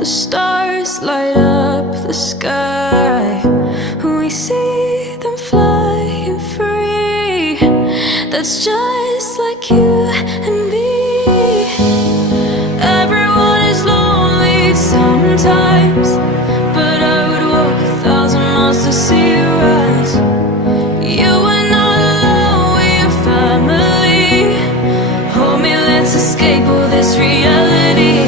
The stars light up the sky. We see them flying free. That's just like you and me. Everyone is lonely sometimes, but I would walk 1,000 miles to see you rise. You are not alone, we're family. Hold me, let's escape all this reality.